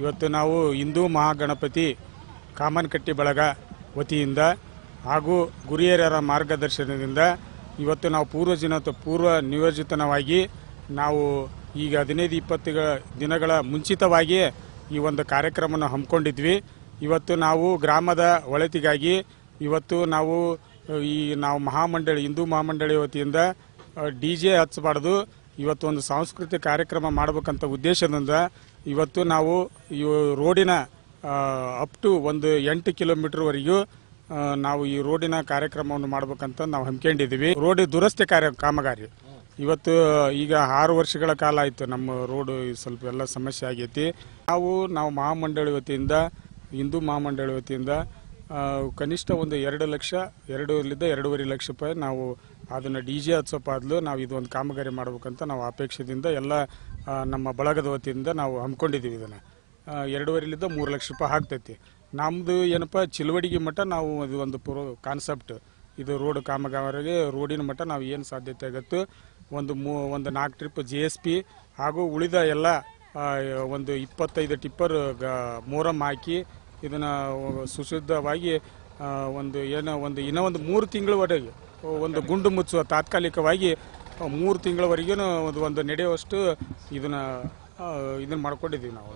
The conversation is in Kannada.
ಇವತ್ತು ನಾವು ಹಿಂದೂ ಮಹಾಗಣಪತಿ ಕಾಮನಕಟ್ಟಿ ಬಳಗ ವತಿಯಿಂದ ಹಾಗೂ ಗುರಿಯರ ಮಾರ್ಗದರ್ಶನದಿಂದ ಇವತ್ತು ನಾವು ಪೂರ್ವ ನಿಯೋಜಿತವಾಗಿ ನಾವು ಈಗ 15-20 ದಿನಗಳ ಮುಂಚಿತವಾಗಿ ಈ ಒಂದು ಕಾರ್ಯಕ್ರಮವನ್ನು ಹಮ್ಮಿಕೊಂಡಿದ್ವಿ. ಇವತ್ತು ನಾವು ಗ್ರಾಮದ ಒಳಿತಿಗಾಗಿ ಇವತ್ತು ನಾವು ಹಿಂದೂ ಮಹಾಮಂಡಳಿ ವತಿಯಿಂದ DJ ಹಚ್ಚಬಾರ್ದು, ಇವತ್ತು ಒಂದು ಸಾಂಸ್ಕೃತಿಕ ಕಾರ್ಯಕ್ರಮ ಮಾಡಬೇಕಂತ ಉದ್ದೇಶದಿಂದ ಇವತ್ತು ನಾವು ಈ ರೋಡಿನ ಅಪ್ ಟು ಒಂದು 8 ಕಿಲೋಮೀಟರ್ವರೆಗೂ ನಾವು ಈ ರೋಡಿನ ಕಾರ್ಯಕ್ರಮವನ್ನು ಮಾಡಬೇಕಂತ ನಾವು ಹಮ್ಮಿಕೊಂಡಿದ್ದೀವಿ. ರೋಡ್ ದುರಸ್ತಿ ಕಾಮಗಾರಿ ಇವತ್ತು ಈಗ 6 ವರ್ಷಗಳ ಕಾಲ ಆಯಿತು. ನಮ್ಮ ರೋಡ್ ಸ್ವಲ್ಪ ಎಲ್ಲ ಸಮಸ್ಯೆ ಆಗೈತಿ. ನಾವು ಮಹಾಮಂಡಳಿ ವತಿಯಿಂದ ಹಿಂದೂ ಮಹಾಮಂಡಳಿ ವತಿಯಿಂದ ಕನಿಷ್ಠ ಒಂದು 2 ಲಕ್ಷ 2.5 ಲಕ್ಷ ರೂಪಾಯಿ ನಾವು ಅದನ್ನು DJ ಹಚ್ಚೋಪಾದ್ಲು ನಾವು ಇದೊಂದು ಕಾಮಗಾರಿ ಮಾಡಬೇಕಂತ ನಾವು ಅಪೇಕ್ಷೆಯಿಂದ ಎಲ್ಲ ನಮ್ಮ ಬಳಗದ ವತಿಯಿಂದ ನಾವು ಹಮ್ಮಿಕೊಂಡಿದ್ದೀವಿ. ಇದನ್ನು 2.5-3 ಲಕ್ಷ ರೂಪಾಯಿ ಆಗ್ತೈತಿ. ನಮ್ಮದು ಏನಪ್ಪ ಚಿಲುವಡಿಗೆ ಮಟ್ಟ ನಾವು ಇದು ಒಂದು ಕಾನ್ಸೆಪ್ಟ್ ಇದು ರೋಡ್ ಕಾಮಗಾರಿಗೆ ರೋಡಿನ ಮಟ್ಟ ನಾವು ಏನು ಸಾಧ್ಯತೆ ಆಗುತ್ತೋ ಒಂದು 4 ಟ್ರಿಪ್ JSP ಹಾಗೂ ಉಳಿದ ಎಲ್ಲ ಒಂದು 25 ಟಿಪ್ಪರ್ ಮೋರಮ್ ಹಾಕಿ ಇದನ್ನು ಸುಶುದ್ಧವಾಗಿ ಇನ್ನೂ ಒಂದು 3 ತಿಂಗಳವರೆಗೆ ಒಂದು ಗುಂಡು ಮುಚ್ಚುವ ತಾತ್ಕಾಲಿಕವಾಗಿ 3 ತಿಂಗಳವರೆಗೂ ಒಂದು ನಡೆಯುವಷ್ಟು ಇದನ್ನು ಮಾಡ್ಕೊಂಡಿದ್ದೀವಿ ನಾವು.